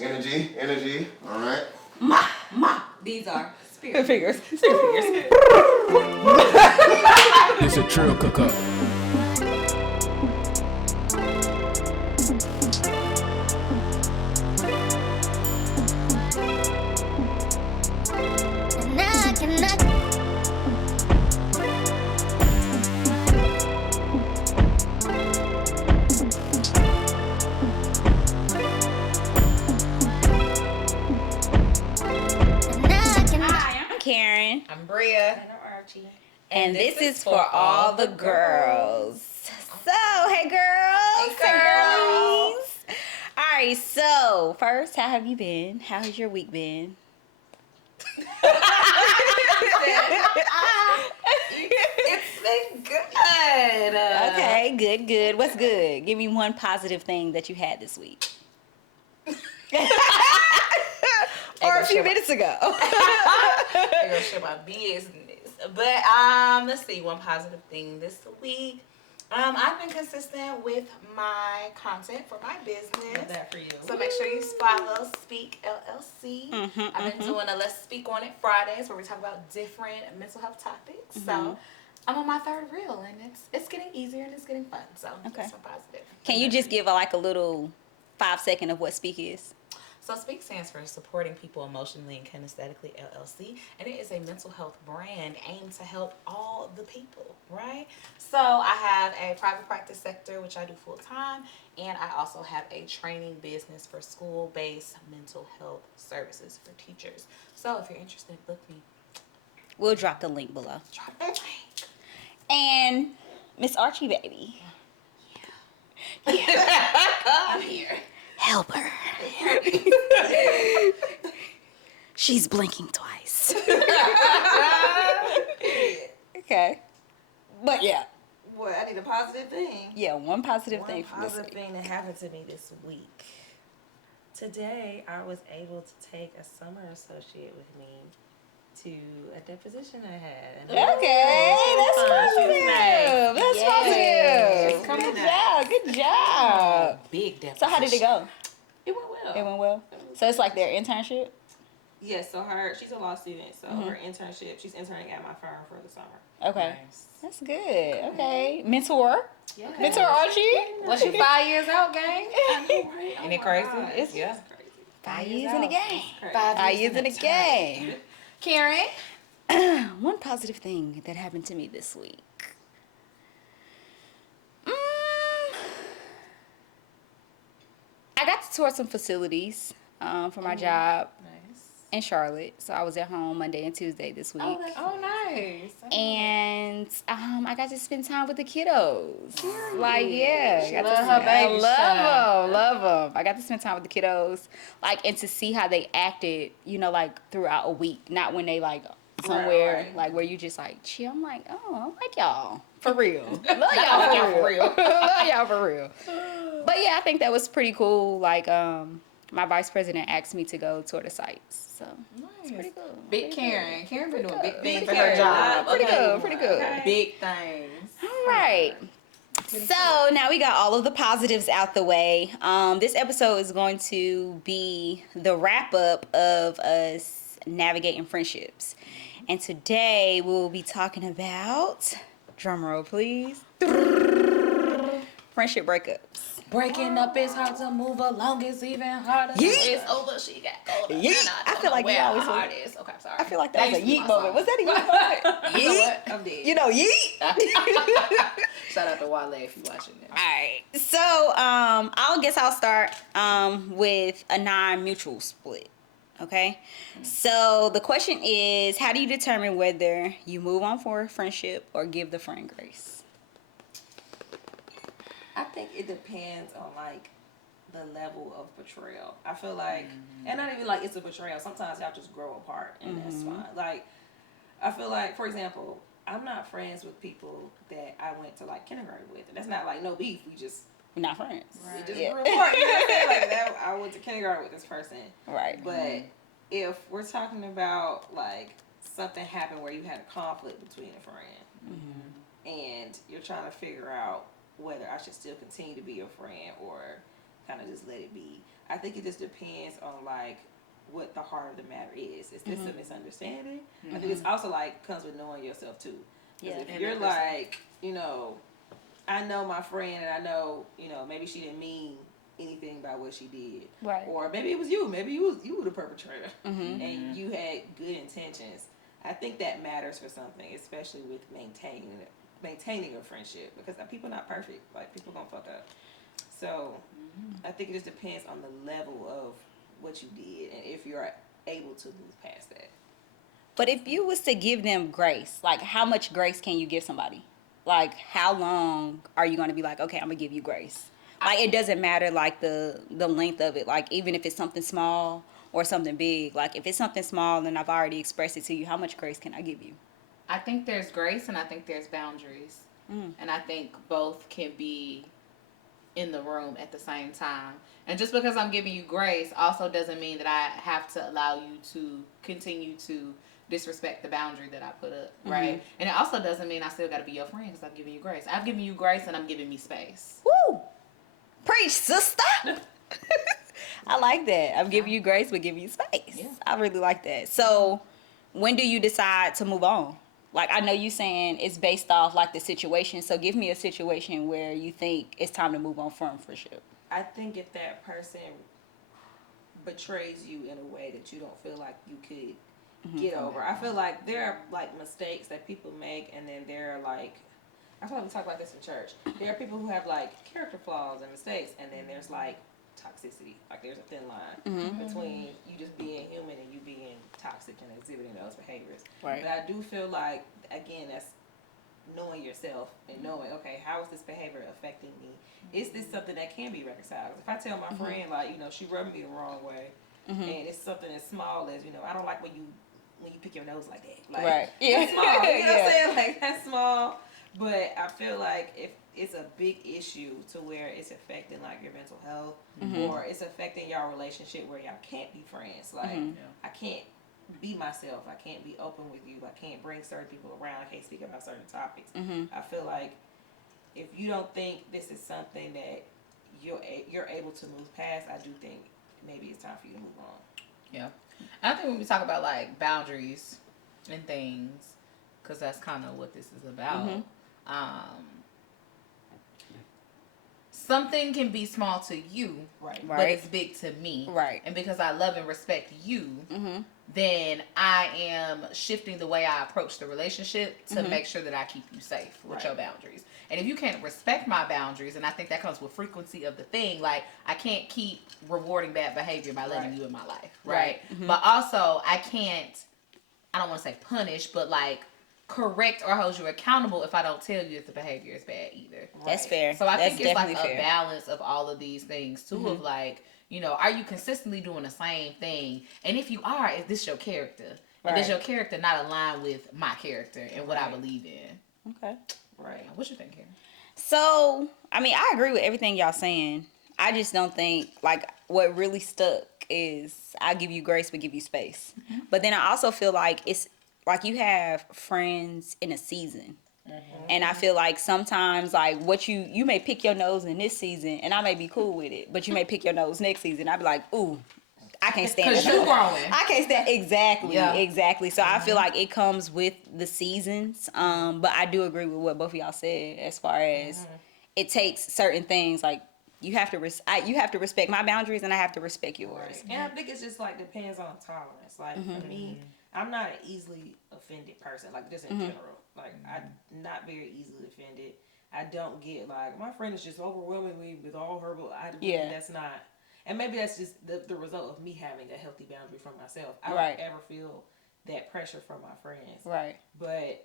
Energy. All right. These are spirit figures. It's a trill cook-up. Karen. I'm Bria. And I'm Archie. And this is for all the girls. So, hey girls. Hey, girls. Girlies. All right, so first, how have you been? How has your week been? It's been good. Okay, good. What's good? Give me one positive thing that you had this week. Or a few minutes ago. I'm gonna share my business. But let's see, one positive thing this week. I've been consistent with my content for my business. Love that for you. So make sure you follow Speak LLC. I've been doing a Let's Speak on It Fridays where we talk about different mental health topics. So I'm on my third reel and it's getting easier and it's getting fun. So that's so positive. Can you just give a little 5-second of what Speak is? So Speak stands for Supporting People Emotionally and Kinesthetically LLC, and it is a mental health brand aimed to help all the people, right? So I have a private practice sector, which I do full time, and I also have a training business for school-based mental health services for teachers. So if you're interested, book me. We'll drop the link below. Drop the link. And Miss Archie, baby. I'm here. Help her. She's blinking twice. Okay. But yeah. What? I need a positive thing. Yeah, one positive One thing from this positive week. thing that happened to me this week. Today, I was able to take a summer associate with me to a deposition I had. And Okay, that's positive. Nice. That's Yes. positive. Nice. Good job. Big deficit. So how did it go? It went well. It went well. So it's like their internship? Yes, so she's a law student, so her internship, she's interning at my firm for the summer. Okay. Nice. That's good. Okay. Mentor? Yeah. Mentor Archie? What's your 5 years out, gang? I know, right? Ain't it my crazy? God, It's- it's crazy. 5 years in the game. Crazy. 5 years in the game. Karen? One positive thing that happened to me this week. I got to tour some facilities for my job Nice. in Charlotte. So I was at home Monday and Tuesday this week. Oh, nice. And I got to spend time with the kiddos. Like, yeah. She got to love her baby love them. I got to spend time with the kiddos. Like, and to see how they acted, throughout a week. Not when they, somewhere, Right. where you just, chill. I'm like, oh, I like y'all. For real. Love Y'all y'all for real. Love y'all for real. But, yeah, I think that was pretty cool. My vice president asked me to go tour the sites. So, it's pretty cool. Big Karen. Karen been doing big things Pretty for her good. job. Pretty good. Okay. Big things. All right. So now we got all of the positives out the way. This episode is going to be the wrap up of us navigating friendships. And today we will be talking about, drum roll please, friendship breakups. Breaking up is hard to move along. It's even harder. Yeet. It's over. She got colder. Yeet. And I feel like you where always her heart is. Okay, sorry. I feel like that was a used to be yeet my moment. song. Was that a yeet moment? You know Yeet. what? I'm dead. You know, yeet. Shout out to Wale if you watching this. All right. So, I'll start with a non-mutual split. Okay. So the question is, how do you determine whether you move on for a friendship or give the friend grace? I think it depends on the level of betrayal. I feel like, and not even it's a betrayal. Sometimes y'all just grow apart, and that's fine. I feel like, for example, I'm not friends with people that I went to kindergarten with, and that's not no beef. We're not friends. We just Yeah. grew apart. You know what I'm saying? That, I went to kindergarten with this person, Right. but if we're talking about something happened where you had a conflict between a friend, and you're trying to figure out whether I should still continue to be your friend or kind of just let it be. I think it just depends on like what the heart of the matter is. Is this a misunderstanding? I think it's also like comes with knowing yourself too. Yeah. If And you're that person- like, you know, I know my friend and I know, you know, maybe she didn't mean anything by what she did. Right. Or maybe it was you. Maybe you were the perpetrator and you had good intentions. I think that matters for something, especially with maintaining a friendship, because people not perfect. Like people gonna fuck up. So I think it just depends on the level of what you did and if you're able to move past that. But if you was to give them grace, like how much grace can you give somebody? Like how long are you going to be like, okay, I'm gonna give you grace? Like it doesn't matter like the length of it. Like even if it's something small or something big. Like if it's something small and I've already expressed it to you, how much grace can I give you? I think there's grace and I think there's boundaries. And I think both can be in the room at the same time. And just because I'm giving you grace also doesn't mean that I have to allow you to continue to disrespect the boundary that I put up, right? And it also doesn't mean I still got to be your friend because I'm giving you grace. I've given you grace and I'm giving me space. Woo! Preach, sister! I like that. I'm giving you grace, but giving you space. Yeah. I really like that. So when do you decide to move on? Like, I know you saying it's based off, like, the situation. So give me a situation where you think it's time to move on from friendship. I think if that person betrays you in a way that you don't feel like you could get over. I feel like there are like mistakes that people make, and then there are like, I feel like we talk about this in church. There are people who have like character flaws and mistakes, and then there's like toxicity. Like there's a thin line between you just being human and you being toxic and exhibiting those behaviors. Right. But I do feel like, again, that's knowing yourself and knowing, okay, how is this behavior affecting me? Is this something that can be reconciled? If I tell my friend, like, you know, she rubbed me the wrong way, and it's something as small as, you know, I don't like when you pick your nose like that. Like, Right. Yeah. that's small. You know what Yeah. I'm saying? Like, that's small. But I feel like if it's a big issue to where it's affecting, like, your mental health, or it's affecting y'all relationship where y'all can't be friends. Like, I can't be myself. I can't be open with you. I can't bring certain people around. I can't speak about certain topics. I feel like if you don't think this is something that you're able to move past, I do think maybe it's time for you to move on. Yeah. I think when we talk about like boundaries and things, because that's kind of what this is about. Something can be small to you, Right. but it's big to me. Right. And because I love and respect you, then I am shifting the way I approach the relationship to make sure that I keep you safe with your boundaries. And if you can't respect my boundaries, and I think that comes with frequency of the thing, like I can't keep rewarding bad behavior by letting you in my life, right? But also I don't want to say punish, but like correct or hold you accountable if I don't tell you if the behavior is bad either. That's fair. So I That's think it's like definitely a fair. balance of all of these things too, of like, you know, are you consistently doing the same thing? And if you are, is this your character? And does your character not align with my character and what I believe in? Okay. Right. What you think, Karen? So, I mean, I agree with everything y'all saying. I just don't think, like, what really stuck is I give you grace but give you space. But then I also feel like it's like you have friends in a season. And I feel like sometimes, like, what you may pick your nose in this season and I may be cool with it, but you may pick your nose next season. I'd be like, ooh, I can't stand it. Because you growing. I can't stand Yeah. exactly. So I feel like it comes with the seasons. But I do agree with what both of y'all said as far as it takes certain things like you have to respect my boundaries and I have to respect yours. Right. And I think it's just like depends on tolerance. Like for me, I'm not an easily offended person. Like just in general, like I'm not very easily offended. I don't get like my friend is just overwhelming me with all her. That's not. And maybe that's just the result of me having a healthy boundary for myself. I don't ever feel that pressure from my friends. Right. But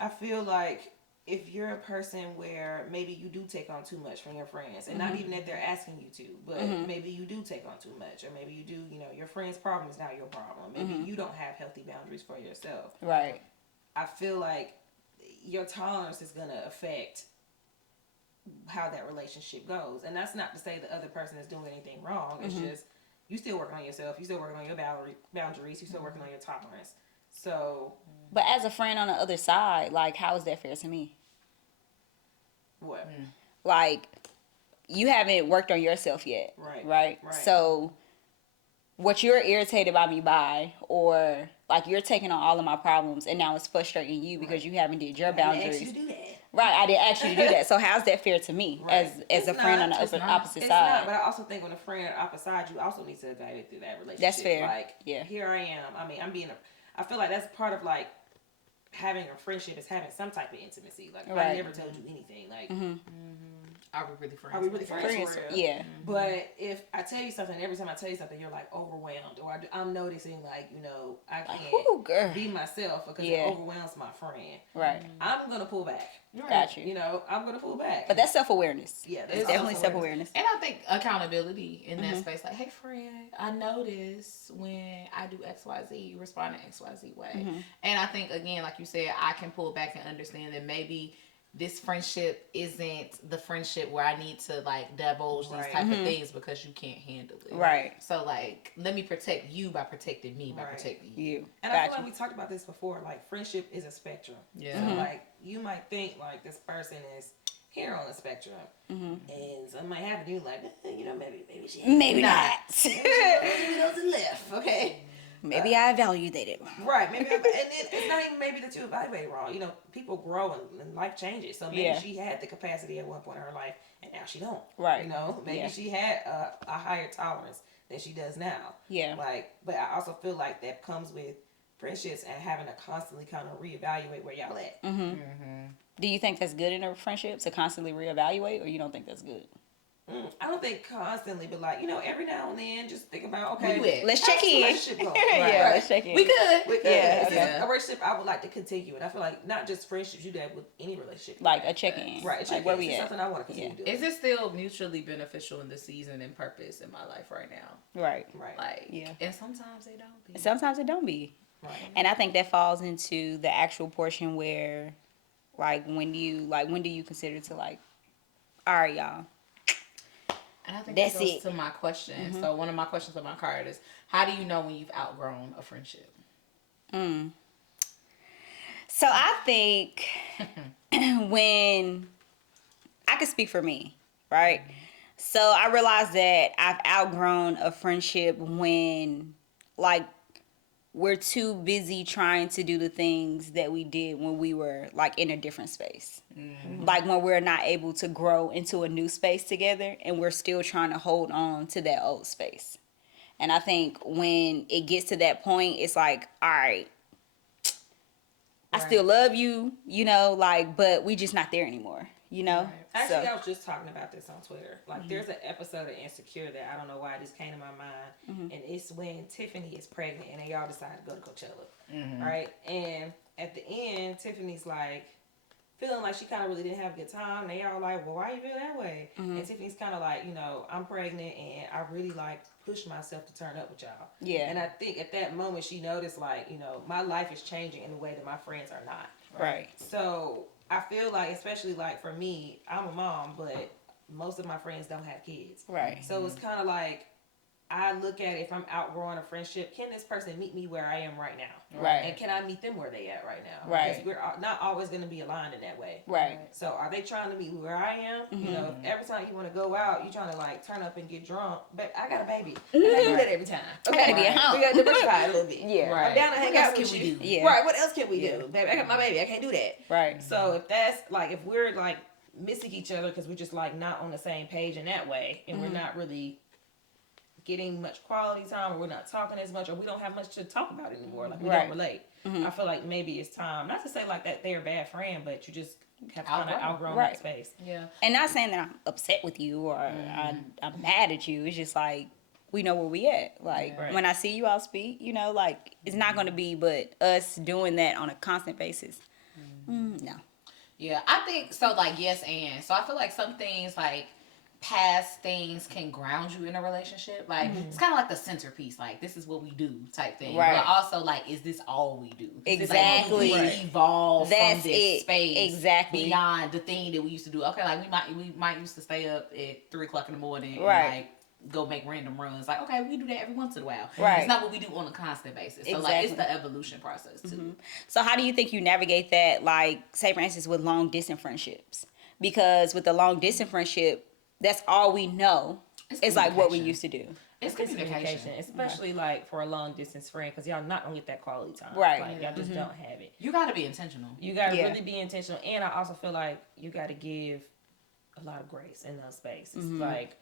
I feel like if you're a person where maybe you do take on too much from your friends, and not even that they're asking you to, but maybe you do take on too much, or maybe you do, you know, your friend's problem is not your problem. Maybe you don't have healthy boundaries for yourself. Right. I feel like your tolerance is going to affect how that relationship goes. And that's not to say the other person is doing anything wrong. It's just you still working on yourself. You still working on your boundaries. You still working on your tolerance. So, But as a friend on the other side, like, how is that fair to me? what? Like, you haven't worked on yourself yet. Right. Right. Right. So what you're irritated by me by, or like you're taking on all of my problems and now it's frustrating you because you haven't did your I didn't ask boundaries. you to do that. Right, I didn't ask you to do that. So how's that fair to me Right. as It's a friend not. on the It's not. opposite It's side? not, but I also think when a friend are opposite side, you also need to evaluate through that relationship. That's fair. Like, Yeah. here I am. I mean, I feel like that's part of like having a friendship is having some type of intimacy. Like, if I Right. never told you anything, like, Are we really friends? are we really friends? Friends, For real? yeah. But if I tell you something, every time I tell you something, you're like overwhelmed, or I'm noticing like, you know, I Like, can't whoo, girl. be myself because Yeah. it overwhelms my friend. Right. I'm gonna pull back. Got you. You know, I'm gonna pull back. But that's self-awareness. yeah, It's definitely self-awareness. And I think accountability in that space, like, hey friend, I notice when I do XYZ, you respond in XYZ way. And I think again, like you said, I can pull back and understand that maybe this friendship isn't the friendship where I need to like divulge these Right. type of things because you can't handle it. Right. So like, let me protect you by protecting me by Right. protecting you. You. And I feel Got like you. we talked about this before. Like, friendship is a spectrum. Yeah. So, like, you might think like this person is here on the spectrum, and something might happen to you. Like, you know, maybe she Maybe not. maybe goes to left. Okay. Maybe I evaluated it. Right, maybe, and then it's not even maybe that you evaluate wrong. You know, people grow and life changes. So maybe Yeah. she had the capacity at one point in her life, and now she don't. Right. You know, maybe Yeah. she had a higher tolerance than she does now. Yeah. Like, but I also feel like that comes with friendships and having to constantly kind of reevaluate where y'all at. Do you think that's good in a friendship to constantly reevaluate, or you don't think that's good? I don't think constantly, but like, you know, every now and then, just think about, okay, We with. Let's how's check this in. relationship going? Yeah, let's check in. We could. We could. Yeah, It's okay. just a relationship I would like to continue, and I feel like not just friendships, you do that with any relationship. Like a check-in. Right, Like check where in. we It's at? something I want to continue doing. Is it still mutually beneficial in the season and purpose in my life right now? Right. Right. Like, Yeah. and sometimes they don't be. Sometimes it don't be. Right. And I think that falls into the actual portion where, like, when do you consider to like, all right, y'all. And I think That's that goes it. to my question. So one of my questions on my card is, how do you know when you've outgrown a friendship? So I think when I can speak for me, right? So I realized that I've outgrown a friendship when, like, we're too busy trying to do the things that we did when we were like in a different space. Like when we're not able to grow into a new space together and we're still trying to hold on to that old space. And I think when it gets to that point, it's like, all right, I still love you, you know, like, but we just not there anymore, you know? Actually, So, I was just talking about this on Twitter. Like, there's an episode of Insecure that I don't know why it just came to my mind, and it's when Tiffany is pregnant and they all decide to go to Coachella, right? And at the end, Tiffany's like feeling like she kind of really didn't have a good time. And they all like, well, why you feel that way? And Tiffany's kind of like, you know, I'm pregnant and I really like push myself to turn up with y'all. Yeah. And I think at that moment she noticed like, you know, my life is changing in a way that my friends are not. right. So I feel like, especially like for me, I'm a mom, but most of my friends don't have kids. Right. So it's kind of like I look at it, if I'm outgrowing a friendship, can this person meet me where I am right now? Right. And can I meet them where they at right now? Right. Because we're not always going to be aligned in that way. Right. So are they trying to meet me where I am? You know, if every time you want to go out, you trying to like turn up and get drunk. But I got a baby. I can't do that every time. I gotta be at home. We got to diversify a little bit. Yeah. Right. I'm down to hang What out else with can you. we do? Yeah. Right. What else can we do? Baby, I got my baby. I can't do that. Right. So if that's like, if we're like missing each other because we're just like not on the same page in that way, and we're not really getting much quality time, or we're not talking as much, or we don't have much to talk about anymore, like we Right. don't relate. I feel like maybe it's time, not to say like that they're a bad friend, but you just have kind of outgrown Right. that space. Yeah. And not saying that I'm upset with you or I'm mad at you. It's just like, we know where we at. Like, Right. when I see you all speak, you know, like, it's not going to be but us doing that on a constant basis. No. Yeah, I think so. Like, yes, and so I feel like some things, like past things, can ground you in a relationship. Like, it's kind of like the centerpiece. Like, this is what we do, type thing. Right. But also, like, is this all we do? Is this, Exactly. like, we evolve That's from this it. space Exactly. beyond the thing that we used to do. Okay, like we might used to stay up at 3:00 in the morning, Right. And, like, go make random runs. Like, okay, we do that every once in a while. Right. It's not what we do on a constant basis. So like, it's Exactly. the evolution process too. So how do you think you navigate that, like, say, for instance, with long distance friendships? Because with the long distance friendship, that's all we know. It's like what we used to do. It's communication. especially like for a long distance friend, because y'all not gonna get that quality time. Right. Like y'all just don't have it. You got to be intentional. You gotta Yeah. really be intentional, and I also feel like you gotta give a lot of grace in those spaces. Like,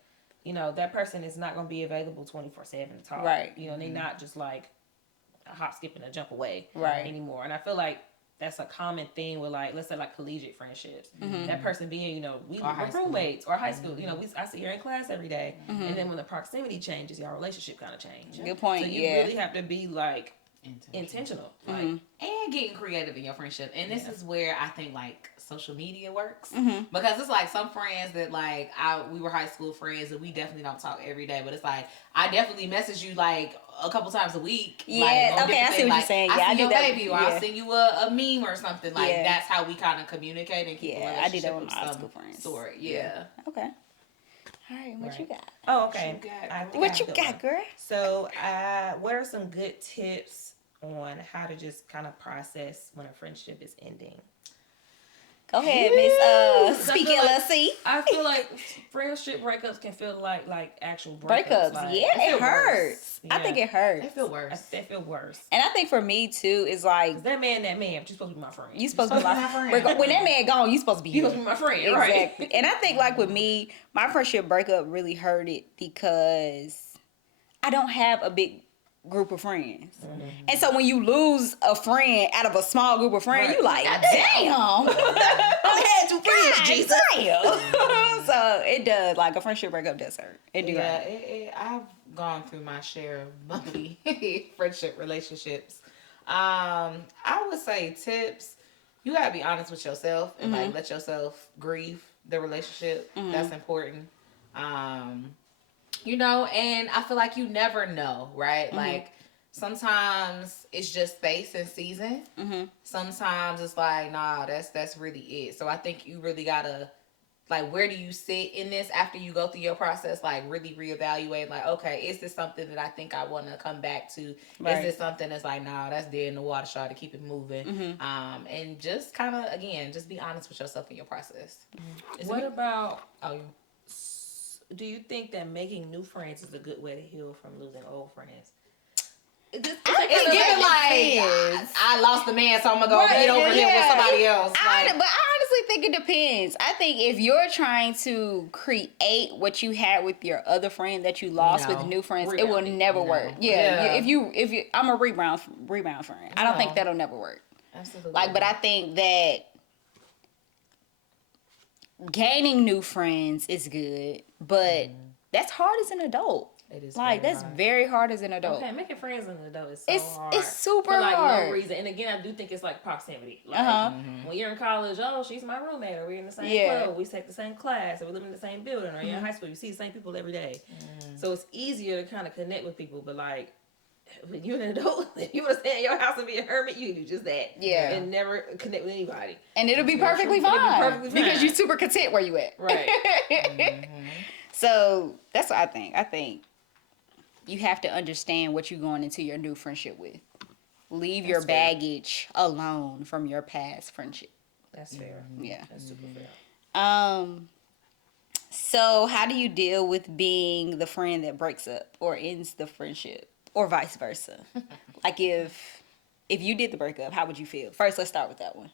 you know, that person is not gonna be available 24/7 to talk. Right. You know, they not just like a hop, skip, and a jump away Right. anymore. And I feel like that's a common thing with, like, let's say like collegiate friendships. That person being, you know, we're high school. roommates or high school. You know, I sit here in class every day, and then when the proximity changes, y'all relationship kind of change. Good point, So you yeah. really have to be like intentional. Like, And getting creative in your friendship. And this is where I think like social media works. Because it's like some friends that like we were high school friends and we definitely don't talk every day. But it's like I definitely message you like a couple times a week. Yeah, like, on okay, different I see things. what you're Like, saying. I Yeah, I see do your that. baby or Yeah. I'll send you a meme or something. Like Yeah. that's how we kind of communicate and keep a Yeah, relationship I do that with of my high some school friends. sort. Yeah. Okay. All right, what you got? oh, okay. What you got? I think I What have you a good got, one. girl? So, what are some good tips on how to just kind of process when a friendship is ending? Go ahead, Miss Speak I feel like- LLC. I feel like friendship breakups can feel like actual Breakups. Like, Yeah, feel it hurts. worse. I think it hurts. They feel worse. They feel worse. And I think for me too, is like That man, but you're supposed to be my friend. you supposed to be my friend. friend. When that man gone, you supposed to be You here. supposed to be my friend, right? Exactly. And I think like with me, my friendship breakup really hurt it because I don't have a big group of friends. And so when you lose a friend out of a small group of friends, Right. you like, damn. I had 2 friends, Jesus. So it does, like a friendship breakup does hurt. It do Yeah, hurt. I've gone through my share of bumpy friendship relationships. I would say tips. You gotta be honest with yourself and like let yourself grieve the relationship. That's important. You know, and I feel like you never know, right? Like sometimes it's just space and season. Sometimes it's like, nah, that's really it. So I think you really gotta like, where do you sit in this after you go through your process? Like, really reevaluate. Like, okay, is this something that I think I want to come back to? Right. Is this something that's like, nah, that's dead in the water, try to keep it moving? And just kind of, again, just be honest with yourself in your process. Is What it- about? Oh, you. Do you think that making new friends is a good way to heal from losing old friends? It's given like I lost the man, so I'm gonna go Right, get over him with yeah. somebody else. But I honestly think it depends. I think if you're trying to create what you had with your other friend that you lost No. with new friends, it Rebound. will never No. work. Yeah. If you, I'm a rebound friend. I don't think No. that'll never work. Absolutely. Like, but I think that gaining new friends is good, but that's hard as an adult. It is Like, very that's hard. very hard as an adult. Okay, making friends in the adult is so It's- hard. it's super for like hard. no reason. And again, I do think it's like proximity. Like Uh-huh. when you're in college, oh, she's my roommate, or we're in the same Yeah. club, we take the same class, or we live in the same building, or you're in high school, you see the same people every day. So it's easier to kind of connect with people. But like when you're an adult, if you want to stay in your house and be a hermit, you can do just that. Yeah. And never connect with anybody. And it'll be That's very perfectly true. It'll be fine. perfectly Because fine. you're super content where you at. Right. So that's what I think. I think you have to understand what you're going into your new friendship with. Leave your That's fair. baggage alone from your past friendship. That's fair. Yeah. That's super fair. So how do you deal with being the friend that breaks up or ends the friendship, or vice versa? Like if you did the breakup, how would you feel? First, let's start with that one.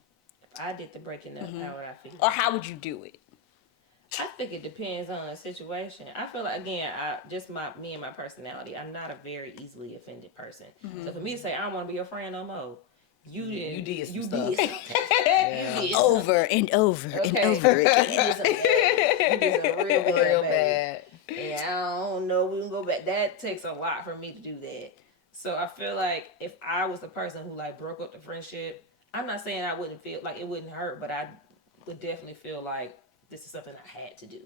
If I did the breaking up, how would I feel? Or how would you do it? I think it depends on the situation. I feel like, again, me and my personality, I'm not a very easily offended person. So for me to say I don't want to be your friend no more, you did some you stuff. did something. You did Over and over and Okay. over again. something. You did something real baby. bad. Yeah, I don't know. We can go back. That takes a lot for me to do that. So I feel like if I was the person who like broke up the friendship, I'm not saying I wouldn't feel like it wouldn't hurt, but I would definitely feel like this is something I had to do.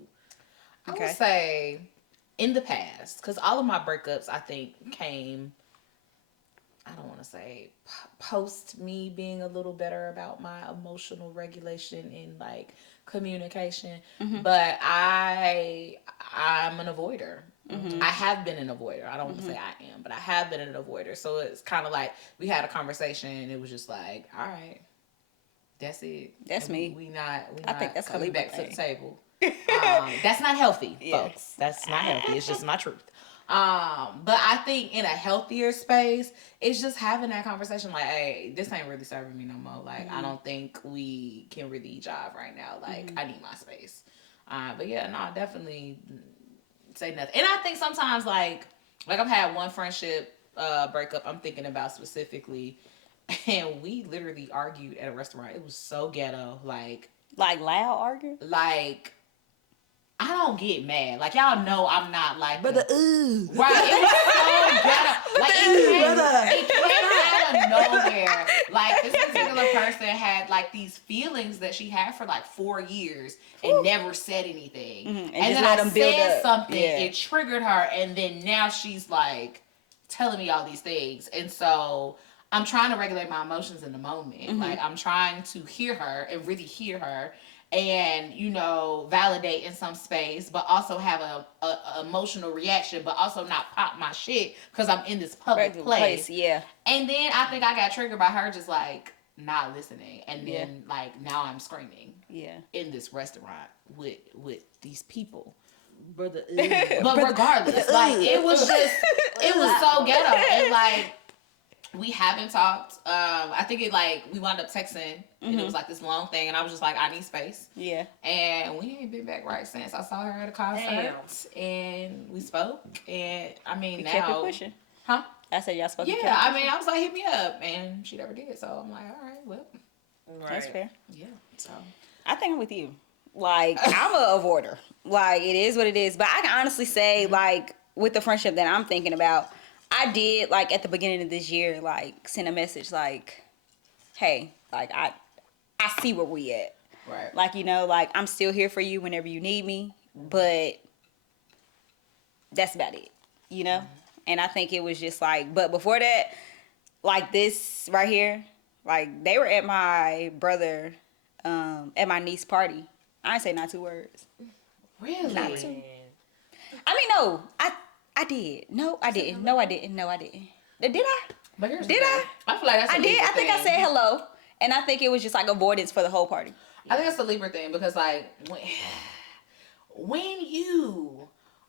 I Okay. would say in the past, because all of my breakups, I think, came, I don't want to say post me being a little better about my emotional regulation and like communication, but I'm an avoider. I have been an avoider. I don't want to say I am, but I have been an avoider. So it's kind of like we had a conversation and it was just like, all right, that's it. That's And me. We not I think that's coming Khaliba back to the thing. table. That's not healthy, Yeah. folks. That's not healthy. It's just my truth. But I think in a healthier space, it's just having that conversation like, hey, this ain't really serving me no more. Like, I don't think we can really jive right now. Like, I need my space. But yeah, no, definitely say nothing. And I think sometimes like I've had one friendship breakup I'm thinking about specifically, and we literally argued at a restaurant. It was so ghetto. Like loud arguing? Like, I don't get mad. Like, y'all know I'm not like But the right. It was so ghetto. Like, it came out of nowhere. Like, this particular person had like these feelings that she had for like 4 years and never said anything. And And just then let I them build said up. something. Yeah. It triggered her, and then now she's like telling me all these things, and so I'm trying to regulate my emotions in the moment. Like, I'm trying to hear her and really hear her, and validate in some space, but also have a emotional reaction, but also not pop my shit because I'm in this public place. Yeah. And then I think I got triggered by her just like not listening, and then like now I'm screaming Yeah. in this restaurant with these people. brother. But regardless, like it was so ghetto, and like we haven't talked. I think we wound up texting, and it was like this long thing, and I was just like, I need space. Yeah. And we ain't been back right since. I saw her at a concert, and we spoke, and I mean You now, kept it pushing. huh? I said y'all spoke. Yeah, I mean, I was like, hit me up, and she never did. So I'm like, all right, well, That's fair. yeah. So I think I'm with you. Like, I'm a avoider. Like, it is what it is. But I can honestly say, like, with the friendship that I'm thinking about, I did, like, at the beginning of this year, like, send a message, like, hey, like, I see where we at. right, Like, like, I'm still here for you whenever you need me. But that's about it, And I think it was just, like, but before that, like, this right here, like, they were at my brother, at my niece's party. I didn't say not 2 words. really, Not 2. I mean, no, I did. No, I didn't. No, I didn't. No, I didn't. Did I? But here's Did the I? thing. I feel like that's a I did. Libra I think I thing. said hello, and I think it was just like avoidance for the whole party. I think that's a Libra thing because like when you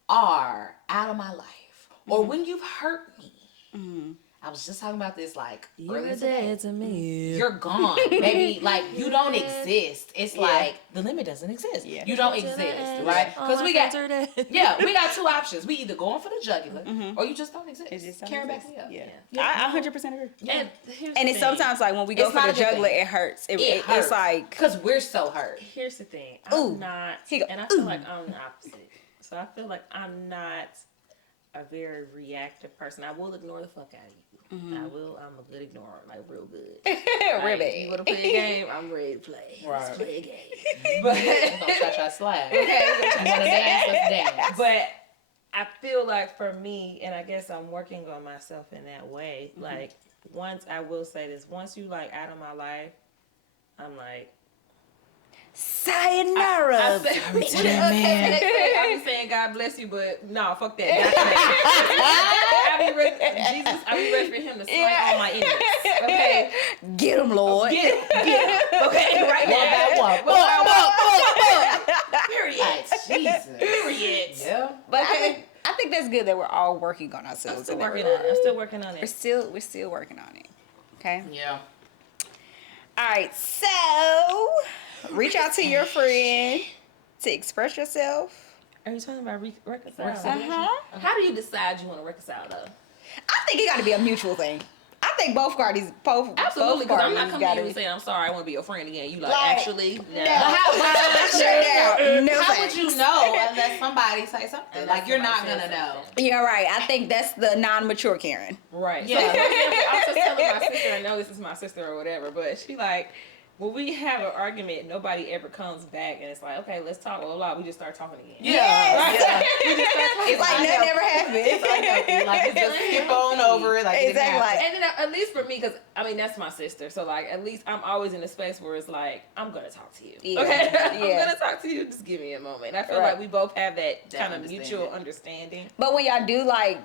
are out of my life or when you've hurt me, I was just talking about this like earlier today. to me. You're gone, baby. Like you don't exist. It's like the limit doesn't exist. Yeah. You don't exist, right? Because we got we got 2 options. We either going for the jugular or you just don't exist. It just don't Karen, back exist. me up. Yeah. I 100% agree. And And it's sometimes like when we go It's for not the a good jugular, thing. it hurts. It hurts. It's like, because we're so hurt. here's the thing. Ooh. I'm not, He go, and I feel ooh. like I'm the opposite. So I feel like I'm not a very reactive person. I will ignore the fuck out of you. I will. I'm a good ignorer, like real good. real Like, you want to play a game? I'm ready to play. Right. Let's play a game. But don't try slap. Okay, you want to dance? Let's dance. But I feel like for me, and I guess I'm working on myself in that way. Like I will say this: once you like out of my life, I'm like. sayonara. I say, Sorry to that man. I be saying God bless you, but no, fuck that. Not that. I be ready for him to slay all my enemies. Okay, Get him, Lord. get him. Okay, right One by now. one. Period. Like, Jesus. Period. Yeah. But I think that's good that we're all working on ourselves. I'm still in that working on it. regard. I'm still working on We're it. still working on it. Okay. Yeah. All right. So reach out to your friend to express yourself. Are you talking about reconcile? Uh-huh. How do you decide you want to reconcile though? I think it got to be a mutual thing. I think both parties, Absolutely, both because I'm parties not coming to gotta you and saying I'm sorry, I want to be your friend again. You like, Like, actually, no. no. How would you know unless somebody say something? Unless Like you're not somebody gonna says know. something. You're right. I think that's the non-mature Karen. Right. Yeah. So, for example, I was just telling my sister, I know this is my sister or whatever, but she like, when we have an argument, nobody ever comes back and it's like, okay, let's talk, blah, blah, blah. We just start talking again. Yes. Yeah. We just start talking. It's like I nothing know. ever happened. It's unhealthy. Like you just skip on over it. Like it didn't Exactly. happen. And then at least for me, because I mean that's my sister, so like at least I'm always in a space where it's like I'm gonna talk to you. Yeah. Okay, Yeah. I'm gonna talk to you. Just give me a moment. I feel Right. like we both have that That kind of understanding. mutual understanding. But when y'all do like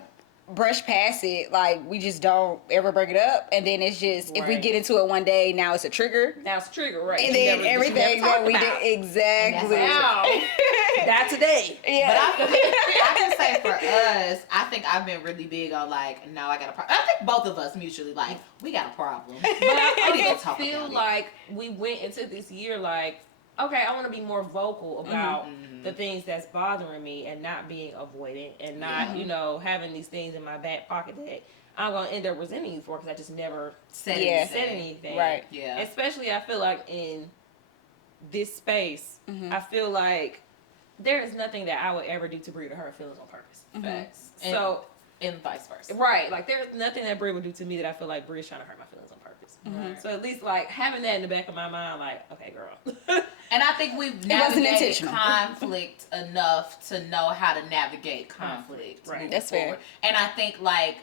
brush past it. Like, we just don't ever bring it up. And then it's just, if we Right. get into it one day, now it's a trigger. Now it's a trigger, right? And You then never- everything you never that we talked did. about. Exactly. Now, not today. Yeah. But I can say for us, I think I've been really big on like, no, I got a problem. I think both of us mutually like, we got a problem. But I We need to also talk feel about it. like we went into this year like, okay, I want to be more vocal about the things that's bothering me and not being avoidant and not, you know, having these things in my back pocket that I'm going to end up resenting you for because I just never Said Yeah. said anything. Right. Yeah. Especially, I feel like in this space, I feel like there is nothing that I would ever do to Brie to hurt feelings on purpose. Facts. So, And vice versa. right, like there's nothing that Brie would do to me that I feel like Brie is trying to hurt my feelings on purpose. Right. So at least like having that in the back of my mind, like, okay, girl. And I think we've wasn't navigated intentional. conflict enough to know how to navigate conflict. Right. moving That's fair. forward. And I think like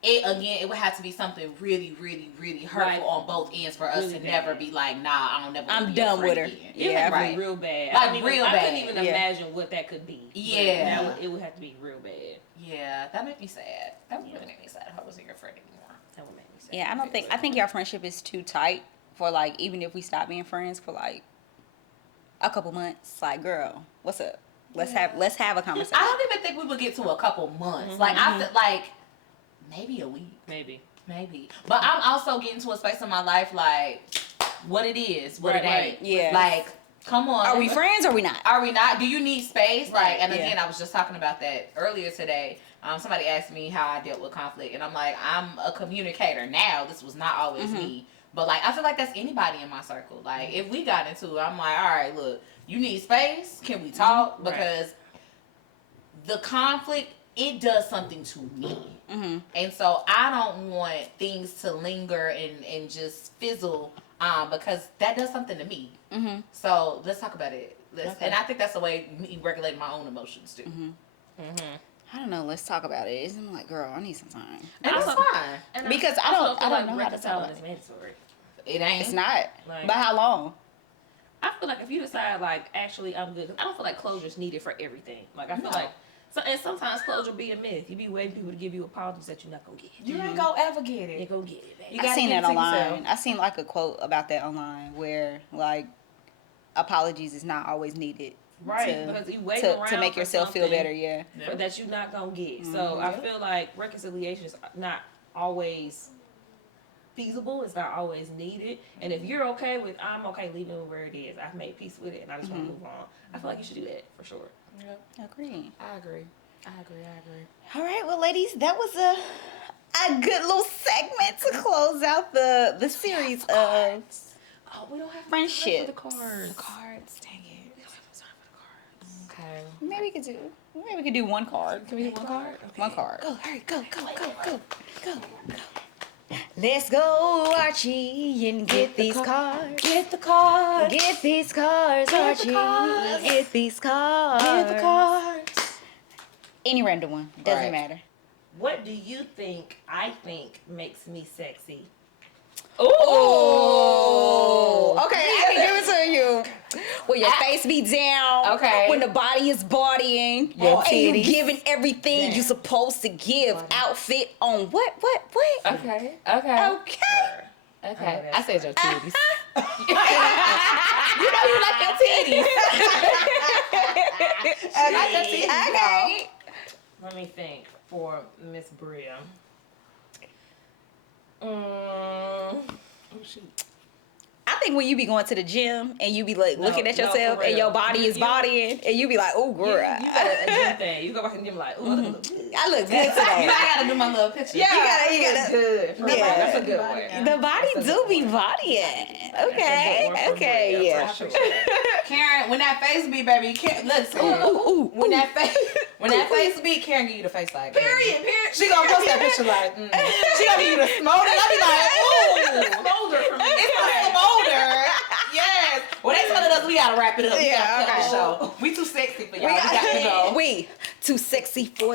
it would have to be something really, really, really hurtful Like, on both ends for us really to never bad. be like, nah, I don't never. I'm wanna be your done with friend her. again. It Yeah, would have to right. be real bad. Like, I couldn't real I bad. couldn't even Yeah. imagine what that could be. But Yeah. it would have to be real bad. Yeah, that made me sad. That would really make me sad if I wasn't your friend anymore. That would make me sad. Yeah, I think your friendship is too tight for like, even if we stop being friends for like a couple months, like, girl, what's up? Let's have a conversation. I don't even think we would get to a couple months. Like I feel like maybe a week. Maybe. Maybe. But I'm also getting to a space in my life like what it is, what Right, it ain't. right. Yeah. Like, come on. Are we friends or we not? Are we not? Do you need space? Right, Like, and yeah. again, I was just talking about that earlier today. Somebody asked me how I dealt with conflict, and I'm like, I'm a communicator now. This was not always me. But like, I feel like that's anybody in my circle. Like, if we got into it, I'm like, all right, look, you need space. Can we talk? Right. Because the conflict, it does something to me. And so I don't want things to linger and just fizzle because that does something to me. So let's talk about it. And I think that's the way me regulating my own emotions too. I don't know. Let's talk about it. I'm like, girl, I need some time. And it's Also- fine. And Because I also don't feel know how to talk reconciling about is mandatory. It ain't. It's not. Like- But how long? I feel like if you decide like actually I'm good, 'cause I don't feel like closure's needed for everything. Like I feel like and sometimes closure be a myth. You be waiting for people to give you apologies that you're not gonna get. You ain't gonna ever get You it. go get it, baby. You I gotta seen give that it to online. yourself. I seen like a quote about that online where like apologies is not always needed. Right, because you waiting around to make for yourself feel something better. Yeah. that you're not gonna get. So I feel like reconciliation is not always feasible. It's not always needed. And if you're okay with, I'm okay leaving it where it is. I've made peace with it, and I just want to move on. I feel like you should do that for sure. Agree. I agree. All right, well, ladies, that was a good little segment to close out the series of Oh, we don't have friendship. the cards. Cards, dang it. We don't have time for the cards. Okay. Maybe we could do one card. Can we do one card? One card. Go, hurry, go. Let's go, Archie, and get these cards. Get the card. Get these cards, Get the Archie. cards. Get these cards. Get the cards. Any random one. Doesn't Right. matter. What do you think I think makes me sexy? Oh, okay, I can give it to you. When your face be down, Okay. when the body is bodying, Your and you titties. giving everything you supposed to give. Outfit on what? Okay. Okay. Okay. I said your titties. You know you like your titties. I like your titties. Okay. Let me think for Miss Bria. I think when you be going to the gym and you be like looking at no, yourself for and real. your body is You- bodying and you be like, oh, girl, You got a gym thing. You go back and give like, ooh, I look good. I look good today. You know, I gotta do my little picture. You gotta. Good. For real. Yeah. That's a good one. The body do be bodying. Okay. Okay. Yeah. For sure. Karen, when that face be, baby, Karen, listen. When that face be, Karen give you the face like. Period. She gonna post that picture like. She gonna give you the smolder. I be like, ooh, Smolder for me. it's the smolder. Yes. Well, they telling us we gotta wrap it up. We Yeah, gotta cut okay. the show. We too sexy for y'all. We got to go. We too sexy for.